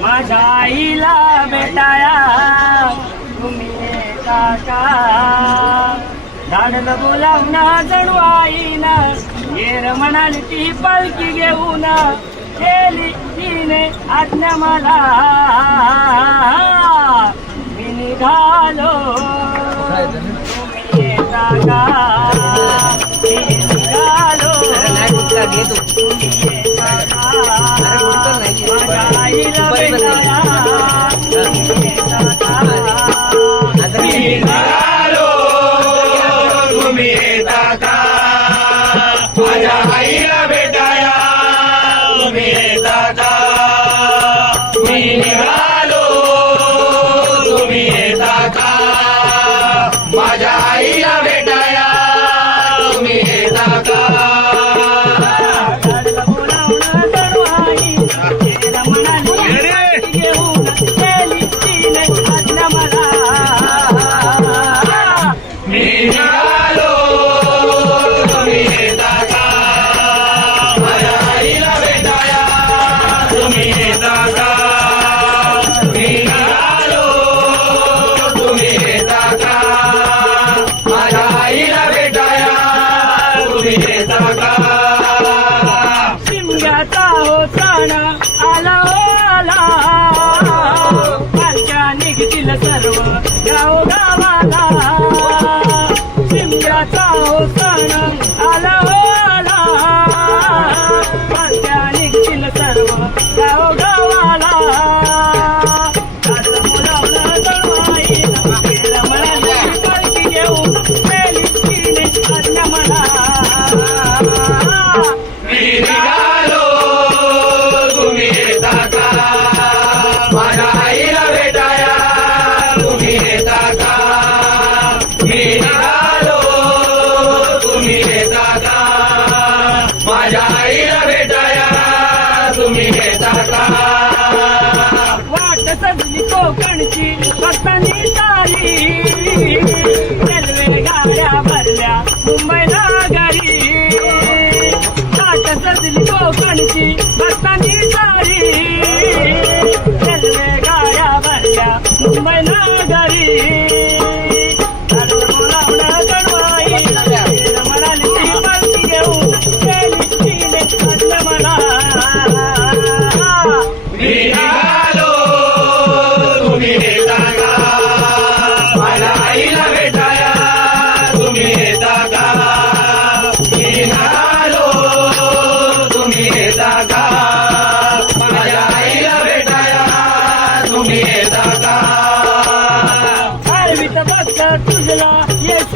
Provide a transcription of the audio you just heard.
माझ्या आईला बेटाया तुम्ही काका झाडलं बोलावना जणू आईन. येर म्हणाली ती पालखी घेऊन. केली तिने आज्ञा मला. मी निघालो. तुम्ही काका मी निघालो. निघतील सर्व गाव गावाला शिमग्याचा सण आला हो आला. मी निघालो तुम्ही येता का माझ्या आईला भेटाया तुम्ही येता का वाट सजली कोकणची सारी. रेल्वे गाड्या भरल्या मुंबईला घरी. वाट सजली कोकणची भक्तांनी सारी. रेल्वे गाड्या भरल्या मुंबईला घरी. तुम्ही दादा बघ तुझला. येस